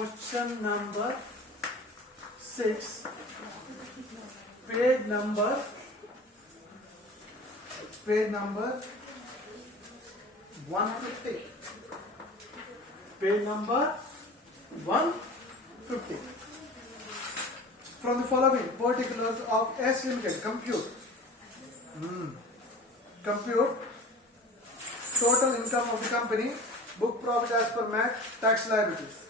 Question number 6, page number 150. Page number 150. From the following particulars of S Limited, compute total income of the company, book profit as per MAT, tax liabilities.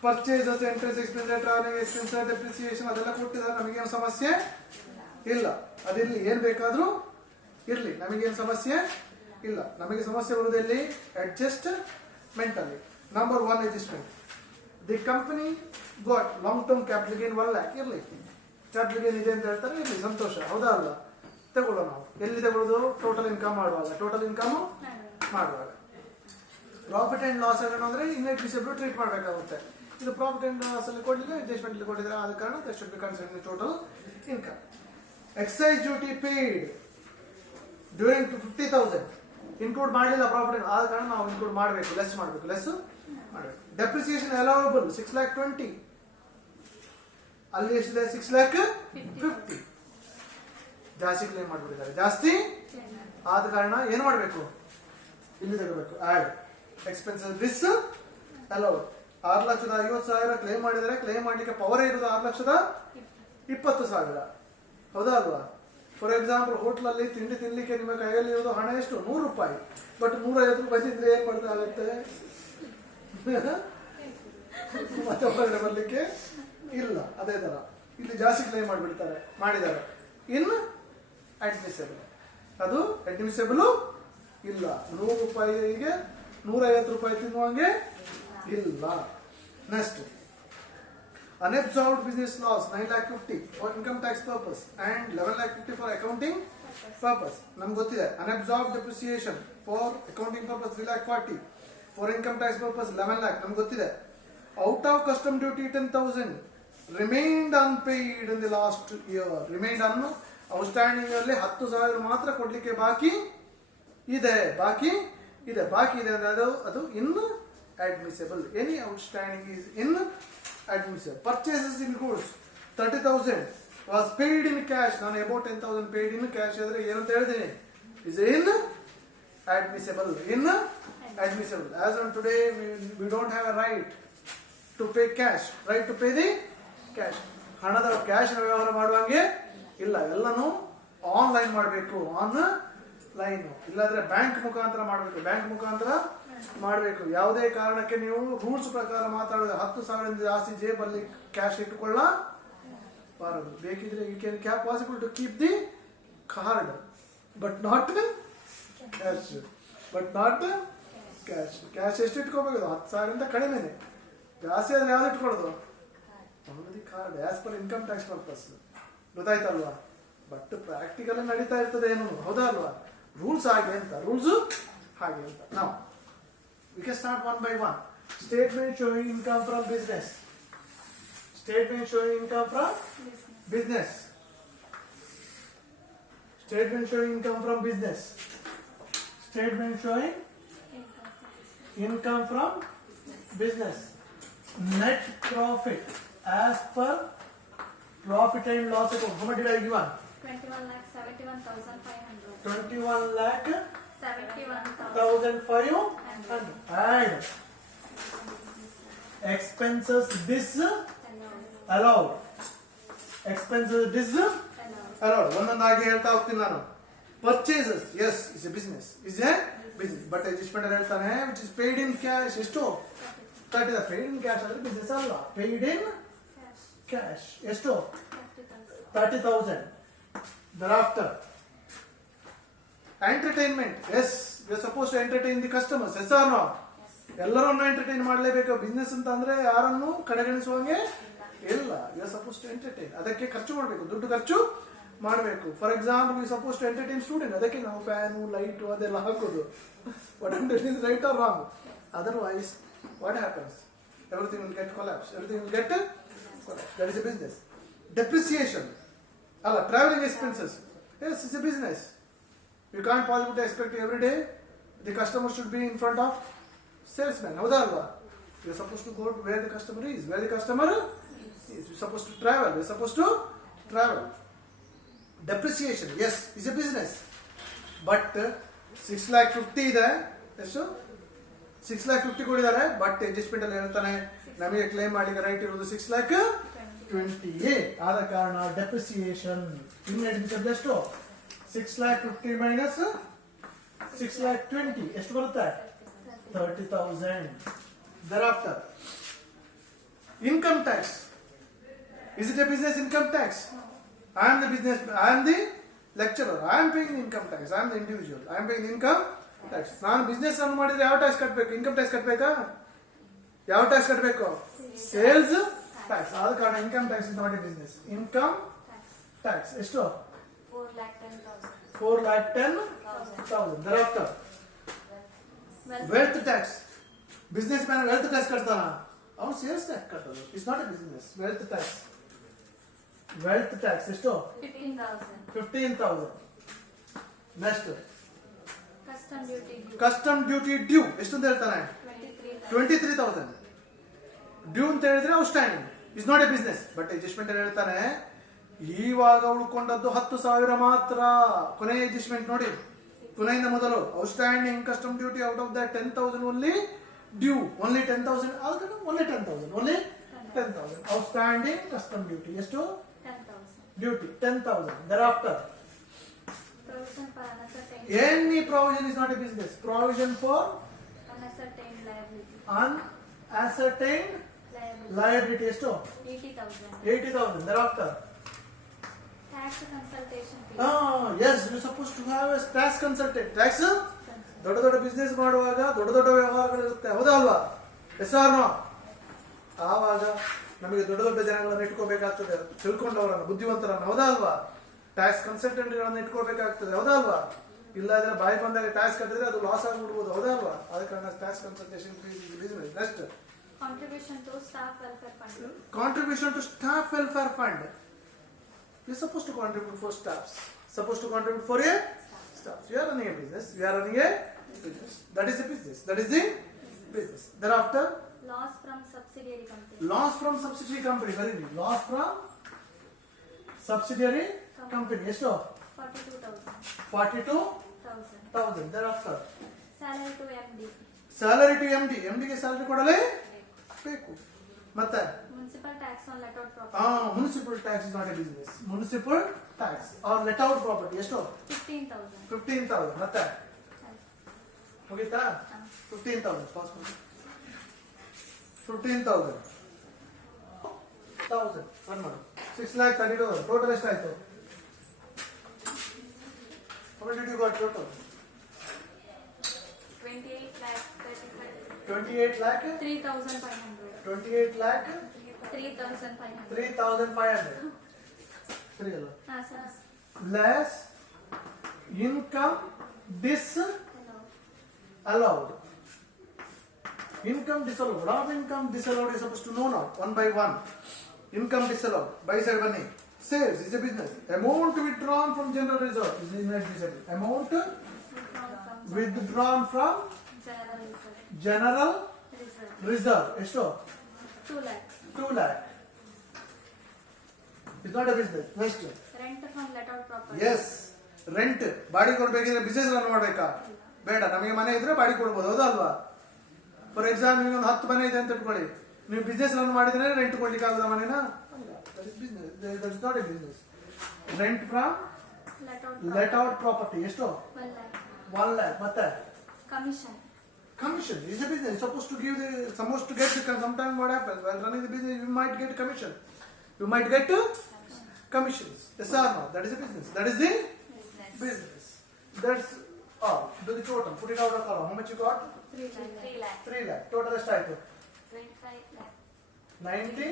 Purchases, interest expenses, traveling expenses, depreciation ಅದೆಲ್ಲ ಕೊಟ್ಟಿದ್ದಾರೆ. ನಮಗೇನು ಸಮಸ್ಯೆ ಇಲ್ಲ, ಅದಿರಲಿ, ಏನು ಬೇಕಾದರೂ ಇರಲಿ, ನಮಗೇನು ಸಮಸ್ಯೆ ಇಲ್ಲ. ನಮಗೆ ಸಮಸ್ಯೆ ಬರುವುದೆಲ್ಲಿ? ಅಡ್ಜಸ್ಟ್ಮೆಂಟ್ ಅಲ್ಲಿ. Number 1 adjustment. The company got long term capital gain 1 lakh. ಇರಲಿ, ಕ್ಯಾಪಿಟಲ್ ಗೇನ್ ಇದೆ ಅಂತ ಹೇಳ್ತಾರೆ, ಇರಲಿ, ಸಂತೋಷ, ಹೌದಾ ಅಲ್ಲ? ತಗೊಳ್ಳೋ. ನಾವು ಎಲ್ಲಿ ತಗೊಳ್ಳೋದು? ಟೋಟಲ್ ಇನ್ಕಮ್ ಮಾಡುವಾಗ. ಪ್ರಾಫಿಟ್ ಅಂಡ್ ಲಾಸ್ ಅಂದ್ರೆ ಇನ್ಅಡ್ಮಿಸಿಬಲ್ ಟ್ರೀಟ್ ಮಾಡಬೇಕಾಗುತ್ತೆ. ಇದು ಪ್ರಾಫಿಟ್ ಅಂಡ್ ಲಾಸ್ ಅಲ್ಲಿ ಕೊಡಲಿಲ್ಲ, ಅಡ್ಜಸ್ಟ್ಮೆಂಟ್ ಅಲ್ಲಿ ಕೊಟ್ಟಿದ್ರೆ, ಆದ ಕಾರಣ that should be considered total income. Excise duty paid during 50,000 include ಮಾಡಲಿಲ್ಲ ಪ್ರಾಫಿಟ್, ಆದ ಕಾರಣ ನಾವು ಇನ್ಕ್ಲೂಡ್ ಮಾಡಬೇಕು, ಲೆಸ್ ಮಾಡಬೇಕು. ಡೆಪ್ರಿಸಿಯೇಷನ್ ಅಲೋವಬಲ್ 6,20,000, ಅಲ್ಲಿ ಎಷ್ಟಿದೆ? 6,50,000. ಜಾಸ್ತಿ ಕ್ಲೇಮ್ ಮಾಡ್ಬಿಟ್ಟಿದ್ದಾರೆ, ಜಾಸ್ತಿ ಆದ ಕಾರಣ ಏನು ಮಾಡಬೇಕು? ಇಲ್ಲಿ ತಗೋಬೇಕು, add expenses disallowed. 6,50,000 claim ಮಾಡಿದರೆ, ಕ್ಲೇಮ್ ಮಾಡ್ಲಿಕ್ಕೆ ಪವರ್ ಇರೋದು 6,20,000. ಹೌದಾ ಅಲ್ವಾ? ಫಾರ್ ಎಕ್ಸಾಂಪಲ್, ಹೋಟ್ಲ್ ಅಲ್ಲಿ ತಿಂಡಿ ತಿನ್ಲಿಕ್ಕೆ ನಿಮ್ಮ ಕೈಯಲ್ಲಿ ಇರೋದು ಹಣ ಎಷ್ಟು? 100 ರೂಪಾಯಿ. ಬಟ್ 150 ರೂಪಾಯಿ ತಿಂದ್ರೆ ಏನ್ ಮಾಡ್ಬೇಕಾಗತ್ತೆ? ಮತ್ತೆ ಹೊರಗಡೆ ಬರ್ಲಿಕ್ಕೆ ಇಲ್ಲ. ಅದೇ ತರ ಇಲ್ಲಿ ಜಾಸ್ತಿ ಕ್ಲೇಮ್ ಮಾಡಿದ್ದಾರೆ. ಇನ್ನು ಅಡ್ಮಿಸಬಲ್, ಅದು ಅಡ್ಮಿಸಬಲ್ ಇಲ್ಲ. 100 ರೂಪಾಯಿಗೆ 150 ರೂಪಾಯಿ ತಿನ್ನುವಂಗೆ ಇಲ್ಲ. Next, unabsorbed business loss 9,50,000 for income tax purpose and 11,50,000 for accounting purpose. ನಮ್ಗೆ ಗೊತ್ತಿದೆ, unabsorbed depreciation for accounting purpose 3,40,000, for income tax purpose 11 lakh, ನಮ್ಗೆ ಗೊತ್ತಿದೆ. Out of custom duty 10,000 remained unpaid in the last year. remained outstanding ಅಲ್ಲಿ 10,000 ಮಾತ್ರ ಕೊಡ್ಲಿಕ್ಕೆ ಬಾಕಿ ಇದೆ ಅಂದ್ರೆ ಅದು ಇನ್ admissible. Any outstanding is inadmissible. Purchases includes 30,000 was paid in cash. ನಾನು about 10,000 paid in cash ಆದ್ರೆ ಏನಂತ ಹೇಳಿದ್ದೀನಿ? is inadmissible. As on today we don't have a right to pay cash, right to pay the cash. ಹಣದ cash ವ್ಯವಹಾರ ಮಾಡುವಂಗೆ ಇಲ್ಲ, ಎಲ್ಲನೂ online ಮಾಡಬೇಕು. Online ಇಲ್ಲಾಂದ್ರೆ ಬ್ಯಾಂಕ್ ಮುಖಾಂತರ ಮಾಡಬೇಕು. ಯಾವುದೇ ಕಾರಣಕ್ಕೆ ನೀವು ರೂಲ್ಸ್ ಪ್ರಕಾರ ಮಾತಾಡೋದು 10,000 ಜಾಸ್ತಿ ಜೇಬಲ್ಲಿ ಕ್ಯಾಶ್ ಇಟ್ಟುಕೊಳ್ಳಬಾರದು. ಬೇಕಿದ್ರೆ you can possible to keep the card but not cash ಎಷ್ಟು ಇಟ್ಕೋಬೇಕು? 10,000 ಕಡಿಮೆನೆ. ಜಾಸ್ತಿ ಆದ್ರೆ ಯಾವ್ದು ಇಟ್ಕೊಳ್ಳೋದು? The card as per income tax purpose. ಗೊತ್ತಾಯ್ತಲ್ವಾ? ಬಟ್ ಪ್ರಾಕ್ಟಿಕಲ್ ನಡೀತಾ ಇರ್ತದೆ ಏನು, ಹೌದಾ ಅಲ್ವಾ? ರೂಲ್ಸ್ ಹಾಗೆ ಅಂತ. ನಾವು we can start one by one. Statement showing income from business. Statement showing income from business. Statement showing income from business. Statement showing income from business. Net profit as per profit and loss account. How much did I give? 21,71,500. 21,71,500. Add expenses this allowed. ಒಂದೊಂದಾಗಿ ಹೇಳ್ತಾ ಹೋಗ್ತೀನಿ ನಾನು. Purchases, yes, is a business. But adjustment ಅಲ್ಲಿ ಹೇಳ್ತಾನೆ which is paid in cash. ಎಷ್ಟು? 30,000. paid in cash ಅಂದ್ರೆ business ಅಲ್ಲ, paid in cash. ಎಷ್ಟು? 30,000. Thereafter, entertainment. Yes, we are supposed to entertain the customers. Yes or no? ಎಲ್ಲರನ್ನು entertain ಮಾಡಲೇಬೇಕು. Business ಅಂತ ಅಂದ್ರೆ ಯಾರನ್ನು ಕಡೆಗಣಿಸುವಂಗೆ ಇಲ್ಲ. You are suppose to entertain. ಅದಕ್ಕೆ ಖರ್ಚು ಮಾಡಬೇಕು, ದುಡ್ಡು ಖರ್ಚು ಮಾಡಬೇಕು. For example, you suppose to entertain student. ಅದಕ್ಕೆ ನಾವು ಫ್ಯಾನು, ಲೈಟು ಅದೆಲ್ಲ ಹಾಕೋದು. What I am telling is right or wrong? Otherwise what happens? Everything will get collapse. That is a business. Depreciation ಅಲ್ಲ, travelling expenses. Yes, it's a business. You can't possibly expect every day the customer should be in front of salesman. ಹೌದಾ ಅಲ್ವಾ? You're supposed to go to where the customer is. Where the customer is. You're supposed to travel. You're supposed to travel. Depreciation, yes, is a business. But 6,50,000 ಇದೆ. ಎಷ್ಟು 6,50,000 ಕೊಡಿದ್ದಾರೆ. But adjustment ಅಲ್ಲಿ ಹೇಳ್ತಾನೆ ನಮಗೆ claim ಮಾಡಲಿಕ್ಕೆ right ಇರೋದು 6,28,000. ಆದ ಕಾರಣ depreciation inadmissible ಎಷ್ಟು 6,50,000 ಮೈನಸ್ 6,20,000 ಎಷ್ಟು ಬರುತ್ತೆ 30,000. Thereafter, income tax. Is it a business income tax? I am the business. I am the lecturer. I am paying income tax. I am the individual. I am paying income tax. ನಾನು business ಅನ್ನು ಮಾಡಿದ್ರೆ ಯಾವ tax ಕಟ್ಟಬೇಕು? Income tax ಕಟ್ಟಬೇಕಾ? ಯಾವ tax ಕಟ್ಟಬೇಕು? Sales tax. ಆದ ಕಾರಣ income tax is not a business. Income tax ಎಷ್ಟು 4,10,000. Thereafter, wealth tax. Businessman wealth tax ಕಟ್ತಾನ, ಅವನು ಸೇಲ್ಸ್ ಟ್ಯಾಕ್ಸ್ ಕಟ್ಟೋದು. It's not a business. Wealth tax ಎಷ್ಟು 15,000. ನೆಕ್ಸ್ಟ್ ಕಸ್ಟಮ್ ಡ್ಯೂಟಿ ಡ್ಯೂ ಎಷ್ಟು ಅಂತ ಹೇಳ್ತಾನೆ 23,000. ಡ್ಯೂ ಅಂತ ಹೇಳಿದ್ರೆ outstanding is not a business. But adjustment ಅಲ್ಲಿ ಹೇಳ್ತಾನೆ ಇವಾಗ ಉಳ್ಕೊಂಡದ್ದು 10,000 ಮಾತ್ರ. ಕೊನೆಯ ಅಡ್ಜಸ್ಟ್ಮೆಂಟ್ ನೋಡಿ, ಕೊನೆಯಿಂದ ಮೊದಲು outstanding custom duty out of the 10,000 only due only 10,000. Only 10,000 outstanding custom duty ಎಷ್ಟು duty 10,000. Thereafter, any provision is not a business. Provision for unascertained liability ಎಷ್ಟು 80,000. Thereafter, tax consultation fee. Yes, you are supposed to have a tax consultant. Tax ದೊಡ್ಡ ದೊಡ್ಡ business ಮಾಡುವಾಗ ದೊಡ್ಡ ದೊಡ್ಡ ವ್ಯವಹಾರಗಳಿರುತ್ತೆ, ಹೌದಾ ಅಲ್ವಾ? Yes or no? ಆವಾಗ ನಮಗೆ ದೊಡ್ಡ ದೊಡ್ಡ ಜನಗಳನ್ನ ಇಟ್ಕೋಬೇಕಾಗ್ತದೆ, ತಿಳ್ಕೊಂಡವರನ್ನ, ಬುದ್ಧಿವಂತರನ್ನ, ಹೌದಾ ಅಲ್ವಾ? ಟ್ಯಾಕ್ಸ್ ಕನ್ಸಲ್ಟೆಂಟ್ ಗಳನ್ನ ಇಟ್ಕೋಬೇಕಾಗ್ತದೆ, ಹೌದಾ ಅಲ್ವಾ? ಇಲ್ಲಾದ್ರೆ ಬಾಯಿ ಬಂದಾಗ ಟ್ಯಾಕ್ಸ್ ಕಟ್ಟಿದ್ರೆ ಅದು ಲಾಸ್ ಆಗಿಬಿಡ್ಬೋದು, ಹೌದಾ ಅಲ್ವಾ? ಅದಕ್ಕೆ tax consultation business. Next Contribution to staff welfare fund. Contribution to staff welfare fund. You're supposed to contribute for staffs. Supposed to contribute for a staff. You are running a business. We are running a business. That is a business. That is the business. Thereafter, Loss from subsidiary company. loss from subsidiary company. Very good. Loss from subsidiary company. ಎಷ್ಟು 42,000. 42,000. Thereafter, Salary to MD. salary to MD. MD ಗೆ salary ಕೊಡಲೇ ಬೇಕು. ಮತ್ತೆ Municipal tax on let out property. Municipal tax is not a business. Municipal tax or let out property ಎಷ್ಟು 15,000. 15,000. ಮತ್ತೆ ಮುಗೀತಾ 15,000 pass ಮಾಡಿ 15,000 run ಮಾಡು 6,32,000. ಟೋಟಲ್ ಎಷ್ಟಾಯ್ತು? How much did you got total? 28 lakh 35. 28 lakh 3,500. 28 lakh 3,500. 3,500. ಸರಿ ಅಲ್ಲ? Sir. Less income disallowed. Income disallowed. Lot of income disallowed is supposed to know now one by one. Income disallowed. By side money. Sales is a business. Amount withdrawn from general reserve is inadmissible. Amount withdrawn from general reserve. ಎಷ್ಟು 2 lakh. 2 lakh. It's not a business. Next. Rent from let out property. Yes. Rent ಬಾಡಿಗೆ ಕೊಡ್ಬೇಕಿದ್ರೆ business run ಮಾಡ್ಬೇಕಾ? ಬೇಡ. ನಮಗೆ ಮನೆ ಇದ್ರೆ ಬಾಡಿಗೆ ಕೊಡ್ಬೋದು, ಹೌದಾ ಅಲ್ವಾ? ಫಾರ್ ಎಕ್ಸಾಂಪಲ್ ನಿಮಗೆ ಒಂದು 10 ಮನೆ ಇದೆ ಅಂತ ಇಟ್ಕೊಳ್ಳಿ, ನೀವು ಬಿಸ್ನೆಸ್ ರನ್ ಮಾಡಿದ್ರೆ ರೆಂಟ್ ಕೊಡ್ಲಿಕ್ಕೆ ಆಗುದ ಮನೆನ? That is business. That is not a business. Rent from let out property ಎಷ್ಟು 1 lakh. 1 lakh. ಮತ್ತೆ Commission. commission is a business. Supposed to give the supposed to get the sometimes what happens while running the business you might get commission. You might get commissions. Yes or no? That is a business. That is the business. That's all. Do the total. Put it out of column. How much you got? 3 lakh. 3 lakh. Total ಎಷ್ಟು ಆಯ್ತು? 25 lakh. 90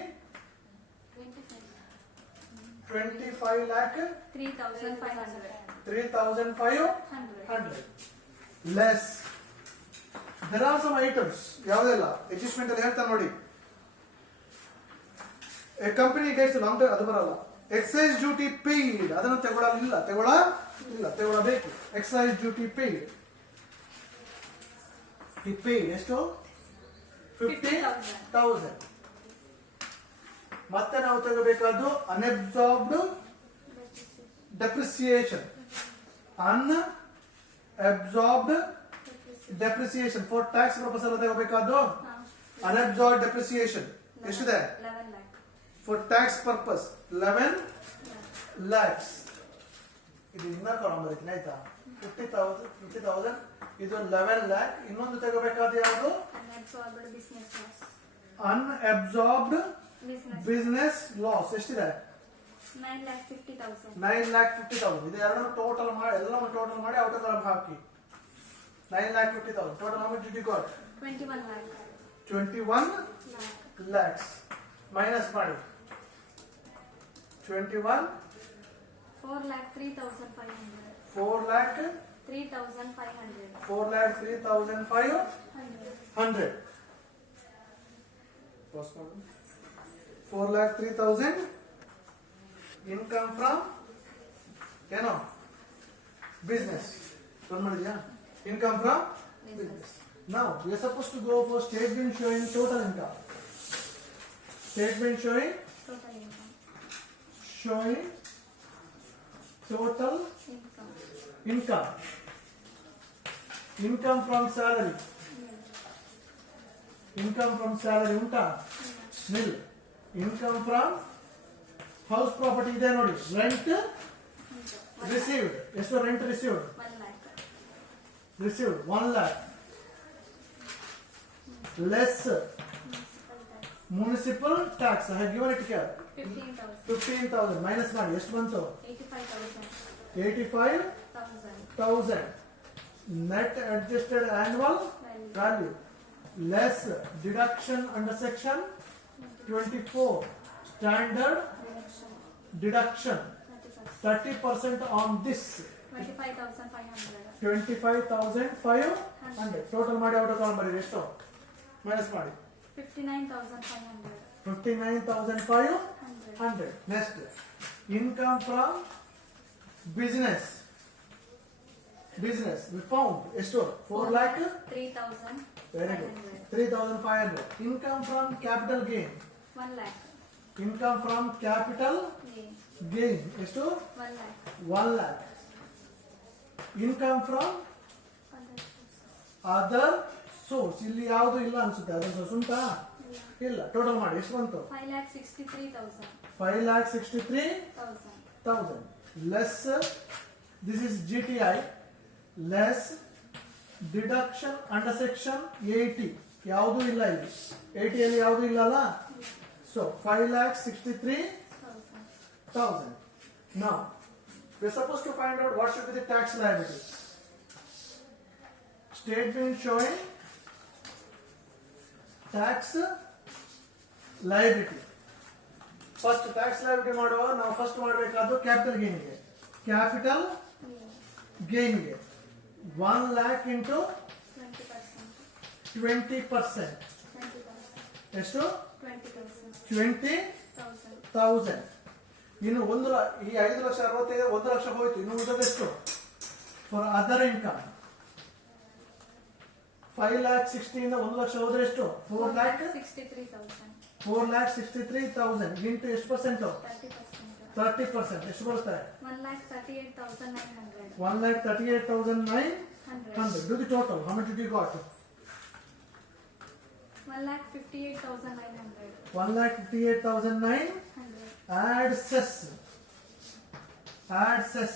25 lakh 3,500. 3,500 less. There are some items. ಯಾವುದೆಲ್ಲ adjustment ಅಲ್ಲಿ ಹೇಳ್ತಾ ನೋಡಿ. A company gets long term ಅದು ಬರಲ್ಲ. Excise duty paid ಅದನ್ನು ತಗೊಳ್ಳಬೇಕು. Excise duty paid. He paid ಎಷ್ಟು 50,000. ಮತ್ತೆ ನಾವು ತಗೋಬೇಕಾದ್ದು unabsorbed depreciation. Unabsorbed depreciation for tax purpose ಎಲ್ಲ ತಗೋಬೇಕಾದ್ದು ಅನ್ಅಬ್ಸಾರ್ಬ್ಡ್ ಡೆಪ್ರಿಸಿಯೇಷನ್ ಎಷ್ಟಿದೆ? 11 lakh. For tax purpose 11 lakhs. ಇದು ಇನ್ನ ಕಾಲಮ್ ಬರೀತೀನಿ ಆಯ್ತಾ? 50,000 ಇದು 11 lakh. ಇನ್ನೊಂದು ತಗೋಬೇಕಾದ ಯಾವುದು? Unabsorbed business loss. Unabsorbed business loss ಎಷ್ಟಿದೆ? 9,50,000. 9,50,000. ಇದು ಎರಡನ್ನು ಟೋಟಲ್ ಮಾಡಿ ಎಲ್ಲವನ್ನು ಟೋಟಲ್ ಮಾಡಿ ಔಟ್ ಕಾಲಮ್ ಹಾಕಿ 9,50,000. Total how much did you got? 21 lakh. 21 Lakh. lakhs minus ಮಾಡಿ 21 4,03,500. 4,03,500. 4,03,500. 4,03,000 ಇನ್ಕಮ್ ಫ್ರಮ್ ಏನೋ business. Income from business. Now we are supposed to go for statement showing total income. Statement showing Total income. total Income. income. Income from salary. Income from salary ಉಂಟಾ? nil. Income from house property ಇದೆ ನೋಡಿ. Rent received. ಎಷ್ಟು rent received? 1 lakh. Received 1 lakh. Less Municipal tax. municipal tax. I have given it here. 15,000. 15,000 minus ಮಾಡಿ ಎಷ್ಟು ಬಂತು? 85,000. 85,000. Net adjusted annual value. Less deduction under section 24. Standard deduction 30% on this. 25,500. 25,500. Total ಮಾಡಿ out column ಬರೀ ಎಷ್ಟು? Minus ಮಾಡಿ 59,500. 59,500. Next, income from business. Business we found ಎಷ್ಟು? 4 lakh. 3,000. Very good. 3,500. Income from capital gain. 1 lakh. Income from capital Gain. gain ಎಷ್ಟು? 1 lakh. 1 lakh. Income from Other sources. other source. ಇಲ್ಲಿ ಯಾವುದು ಇಲ್ಲ ಅನ್ಸುತ್ತೆ. Other source ಉಂಟಾ? ಇಲ್ಲ. Total ಮಾಡಿ ಎಷ್ಟು ಬಂತು? 5,63,000. 5,63,000. Less this is GTI. Less deduction under section 80. ಯಾವುದು ಇಲ್ಲ ಇಲ್ಲಿ. 80 ಅಲ್ಲಿ ಯಾವುದು ಇಲ್ಲ ಅಲ್ಲ? So 5,63,000. Now we are supposed to find out what should be the tax liability. Statement showing tax liability. First tax liability ಮಾಡುವಾಗ ನಾವು ಫಸ್ಟ್ ಮಾಡಬೇಕಾದ್ದು ಕ್ಯಾಪಿಟಲ್ ಗೇನ್ ಗೆ. ಕ್ಯಾಪಿಟಲ್ ಗೇನ್ ಗೆ 1 lakh into 20%. 20%. 20,000. ಎಷ್ಟು? 20,000. 20,000. ಇನ್ನು ಈ 5,65,000 1 ಲಕ್ಷ ಹೋಯ್ತು. ಇನ್ನು ಉಳಿದೆಷ್ಟು? ಫಾರ್ ಅದರ್ ಇನ್ಕಮ್ 5,60,000 ಇಂದ 1 ಲಕ್ಷ ಹೋದ್ರೆ ಎಷ್ಟು? 4,63,000. 4,63,000 ಇಂಟು ಎಷ್ಟು ಪರ್ಸೆಂಟ್? 30%. 30%. ಎಷ್ಟು ಬರುತ್ತೆ? 1,38,900. 1,38,900. Do the total. How much did you got? 1,58,900. 1,58,900. Add cess. Add cess.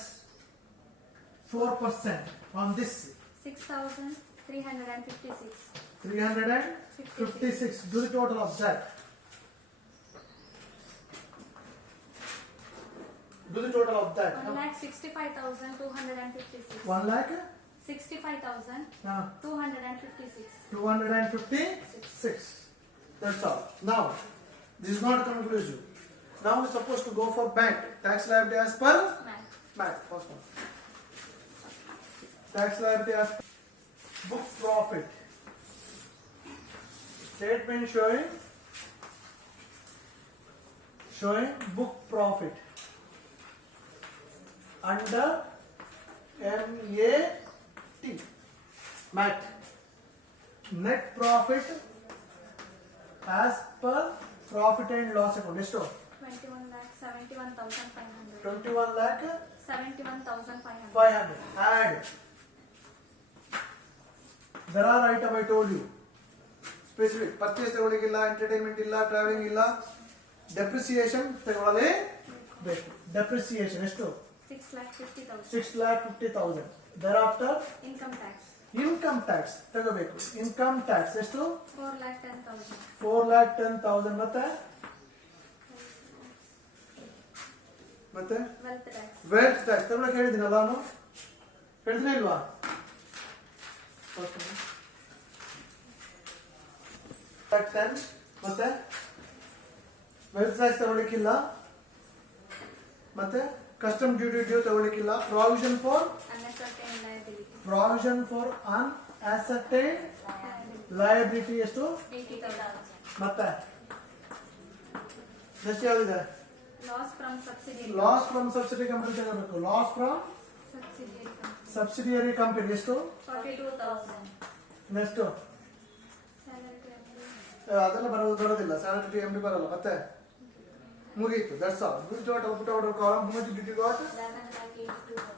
4% on this. 6,356. 356. Do the total of that. Do the total of that. 1,65,256. 1 lakh 65,256. 256. That's all. Now, this is not conclusive. Now we're supposed to go for bank. Tax liability as per MAT. First one. Tax liability as per book profit. Statement showing book profit under MAT. Net profit as per profit and loss account ಎಷ್ಟು 21,71,500. 21 lakh 71,500. 500. Add. There are item I told you. Specific. Purchase ತಗೊಳ್ಳಿಕ್ಕಿಲ್ಲ, entertainment ಇಲ್ಲ, traveling ಇಲ್ಲ, depreciation ತಗೊಳ್ಳಲೇ ಬೇಕು. Depreciation ಎಷ್ಟು 6,50,000. 6,50,000. Thereafter Income tax income tax ತಗೋಬೇಕು. Income tax ಎಷ್ಟು 4,10,000. 4,10,000 ಮತ್ತೆ Wealth tax wealth tax ತಗೊಳಕ್ ಹೇಳಿದ್ದೀನಲ್ಲ ನಾನು ಹೇಳಿದ್ರೆ ಇಲ್ವಾ ಟೆನ್ ಮತ್ತೆ ವೆಲ್ತ್ ಟ್ಯಾಕ್ಸ್ ತಗೊಳ್ಳಿಕ್ಕಿಲ್ಲ ಮತ್ತೆ ಕಸ್ಟಮ್ ಡ್ಯೂಟಿ ಡ್ಯೂ ತಗೊಳ್ಳಿಕ್ಕಿಲ್ಲ provision for unascertained liability unascertained liability ಎಷ್ಟು 80,000. ಮತ್ತೆ ಎಷ್ಟು ಯಾವ್ದಿದೆ Loss from subsidiary loss from subsidy company ತಗೋಬೇಕು loss from subsidiary company. Subsidiary company ಎಷ್ಟು 42,000. Next Salary to employee. ಅದೆಲ್ಲ ಬರೋದಿಲ್ಲ ಸ್ಯಾಲರಿ ಟು ಎಂಡಿ ಬರಲ್ಲ ಮತ್ತೆ ಮುಗೀತು that's all good jot out out column how much did you got 11,82,000.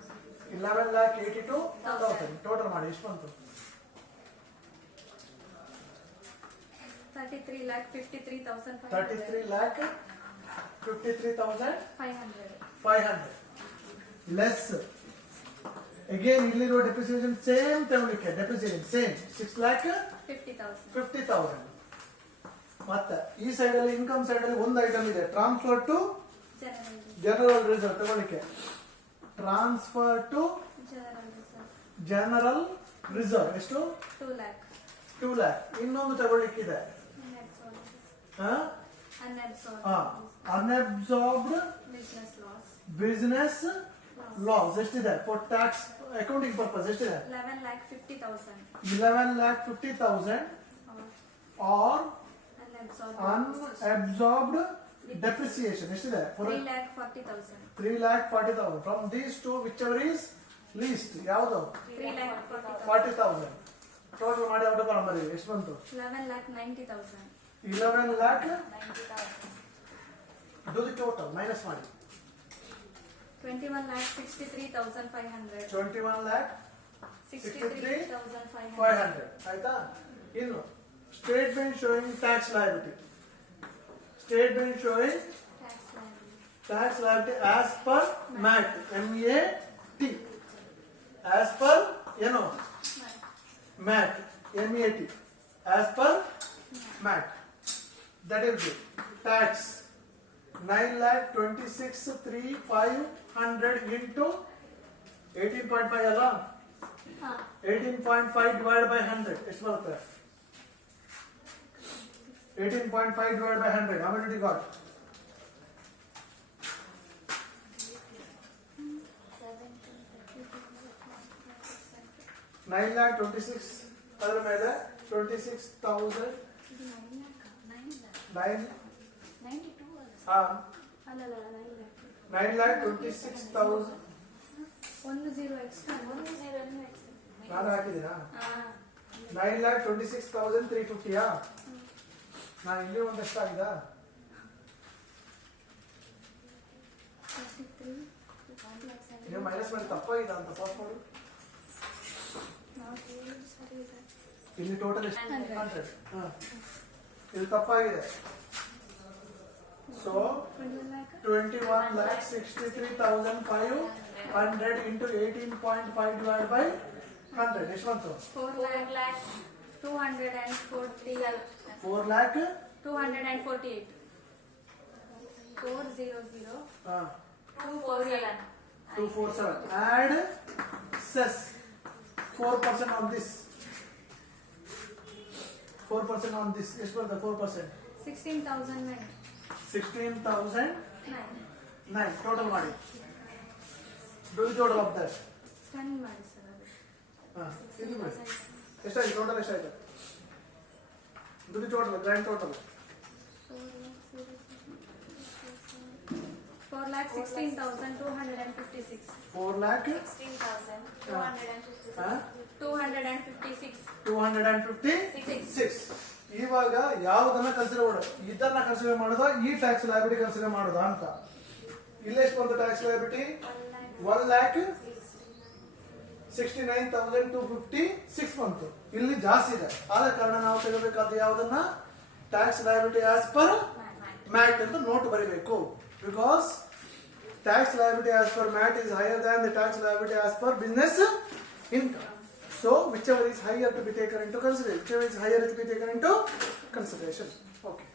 11,82,000 total ಮಾಡಿ ಎಷ್ಟು ಬಂತು 33,53,500. 33,53,500 ಲೆಸ್ ಅಗೇನ್ ಇಲ್ಲಿರೋ ಡೆಪ್ರಿಸಿಯೇಷನ್ ಸೇಮ್ ತಗೊಳ್ಳಿಕ್ಕೆ ಡೆಪ್ರಿಸಿಯೇಷನ್ ಸೇಮ್ 6,50,000 ಮತ್ತೆ ಈ ಸೈಡ್ ಅಲ್ಲಿ ಇನ್ಕಮ್ ಸೈಡ್ ಅಲ್ಲಿ ಒಂದು ಐಟಮ್ ಇದೆ transfer to General general reserve ತಗೊಳ್ಳಿಕ್ಕೆ ಟ್ರಾನ್ಸ್ಫರ್ ಟು ಜನರಲ್ ರಿಸರ್ವ್ ಎಷ್ಟು 2 lakh. 2 lakh ಇನ್ನೊಂದು ತಗೊಳ್ಳಿಕ್ಕಿದೆ unabsorbed Business loss. Business loss ಎಷ್ಟಿದೆ ಫಾರ್ ಟ್ಯಾಕ್ಸ್ ಅಕೌಂಟಿಂಗ್ ಪರ್ಪಸ್ ಎಷ್ಟಿದೆ 11,50,000. 11,50,000 Or or unabsorbed. unabsorbed depreciation ಎಷ್ಟಿದೆ 3,40,000. 3,40,000 from these two whichever is least ಯಾವುದು 3,40,000. 40,000 total ಮಾಡಿ out ಬರೀ ಎಷ್ಟು ಬಂತು 11,90,000. 11 lakh do the total minus ಮಾಡಿ 21,63,500. 21 lakh 63,500. 500 ಆಯ್ತಾ ಇನ್ನು statement showing tax liability statement showing Tax liability. tax liability as per MAT MAT as per ಏನು MAT MAT as per MAT that will be tax 9,26,3,500 into 18.5 ಅಲ್ಲ 18.5 divided by 100 ಎಷ್ಟು ಬರುತ್ತೆ 18.5 divided by 100 how many did you got 9,26,000 ಅದರ ಮೇಲೆ 26,000 9 ಹಾ 9,26,000 ಒಂದು zero extra. ನಾನು ಹಾಕಿದ್ದೀನಾ 9,26,350 ನಾನು ಇಲ್ಲಿ ಒಂದಷ್ಟು ಆಗಿದಾ 33. ನೀವು ಮೈನಸ್ ಮಾಡಿ ತಪ್ಪಾಗಿದೆ ಅಂತ ಪಾಸ್ ಮಾಡು ಇಲ್ಲಿ ಟೋಟಲ್ ಎಷ್ಟು 100 ಇದು ತಪ್ಪಾಗಿದೆ ಸೊ 21,63,500 into 18.5 divided by 100 ಎಷ್ಟು ಬಂತು 4,240. 4 lakh 248. 400. 247. 247 add cess 4% on this 4% on this ಎಷ್ಟು ಬರುತ್ತೆ 4% 16,009. 16,009 ಟೋಟಲ್ ಮಾಡಿ do the total of that 10 ಮಾಡಿ ಸರ್ ಅದು. ಇಲ್ಲಿ ಮಾಡಿ ಎಷ್ಟಾಯ್ತು ಟೋಟಲ್ ಎಷ್ಟಾಯ್ತು do the total grand total 4,16,256. 4 lakh 16,256. 256. 256 ಈ ಇವಾಗ ಯಾವುದನ್ನ ಕನ್ಸಿಡರ್ ಮಾಡೋದು, ಇದನ್ನ ಕನ್ಸಿಡರ್ ಮಾಡೋದಾ ಈ ಟ್ಯಾಕ್ಸ್ ಲಯಬಿಲಿಟಿ ಕನ್ಸಿಡರ್ ಮಾಡೋದಾ ಅಂತ. ಇಲ್ಲಿ ಎಷ್ಟು ಬಂತು ಟ್ಯಾಕ್ಸ್ ಲಯಬಿಲಿಟಿ? 1,69,256 ಬಂತು. ಇಲ್ಲಿ ಜಾಸ್ತಿ ಇದೆ, ಆದ ಕಾರಣ ನಾವು ತೆಗಬೇಕಾದ ಯಾವುದನ್ನ tax liability as per mat ಅಂತ ನೋಟ್ ಬರೀಬೇಕು. Because tax liability as per mat is higher than the tax liability as per business income. So whichever is higher to be taken into consideration. Whichever is higher to be taken into consideration. Okay.